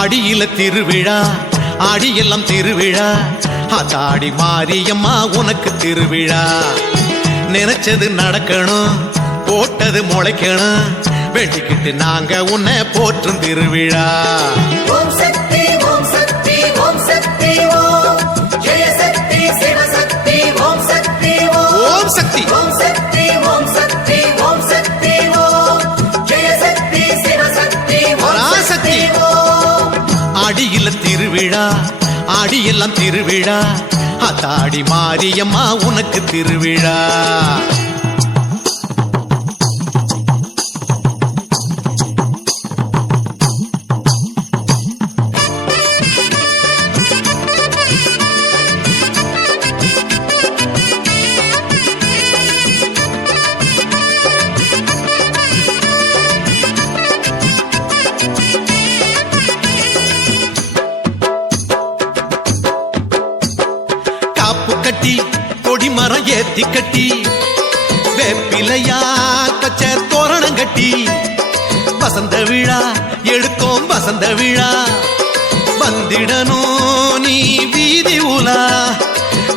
ஆடியில திருவிழா ஆடியெல்லாம் திருவிழா. அதாடி மாரியம்மா உனக்கு திருவிழா. நினைச்சது நடக்கணும் போட்டது முளைக்கணும். வெட்டிக்கிட்டு நாங்க உன்னை போற்றும் திருவிழா. ஓம் சக்தி. ஓம் சக்தி. திருவிழா ஆடி எல்லாம் திருவிழா. அத்தாடி மாரியம்மா உனக்கு திருவிழா. கட்டி கொடி மரம் ஏத்தி கட்டி வேப்பிலையா பச்சை தோரணம் கட்டி வசந்த விழா எடுத்தோம் வசந்த விழா. வந்திடணும் நீ வீதி உலா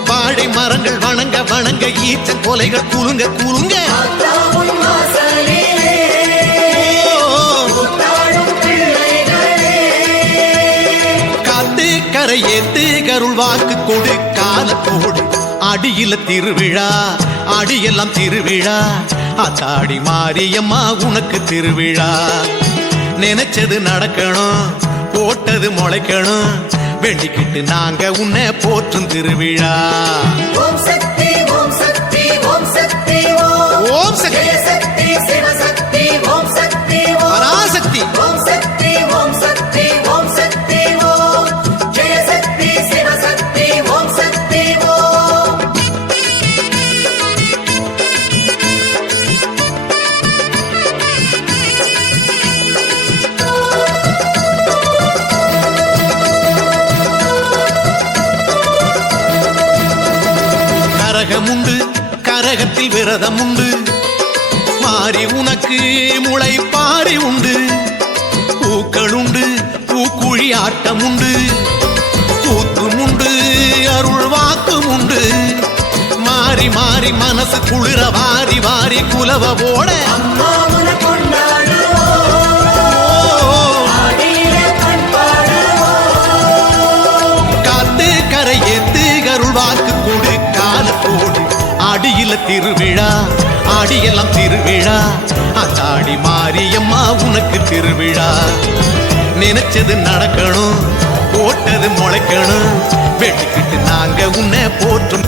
வாழை மரங்கள் வணங்க வணங்க ஈச்சன் கொலைகள் கூலுங்க கூலுங்க. காத்து கரை ஏத்து கருள் வாக்கு கொடு காலத்தோடு அடியில திருவிழா அடியெல்லாம் திருவிழா. அத்தாடி மாரியம்மா உனக்கு திருவிழா. நினைச்சது நடக்கணும் போட்டது முளைக்கணும். வெள்ளிக்கிட்டு நாங்க உன்னை போற்றும் திருவிழா. கரகம் உண்டு கரகத்தில் விரதம் உண்டு மாறி உனக்கு முளை பாரி உண்டு. பூக்கள் உண்டு பூக்குழி ஆட்டம் உண்டு கூத்தும் உண்டு அருள் வாக்கும் உண்டு மாறி மாறி மனசு குளிர வாரி வாரி குலவ போட அடியில திருவிழா ஆடியெல்லாம் திருவிழா. அத்தாடி மாரியம்மா உனக்கு திருவிழா. நினைச்சது நடக்கணும் போட்டது முளைக்கணும். வெட்டிக்கிட்டு நாங்க உன்னை போற்றும்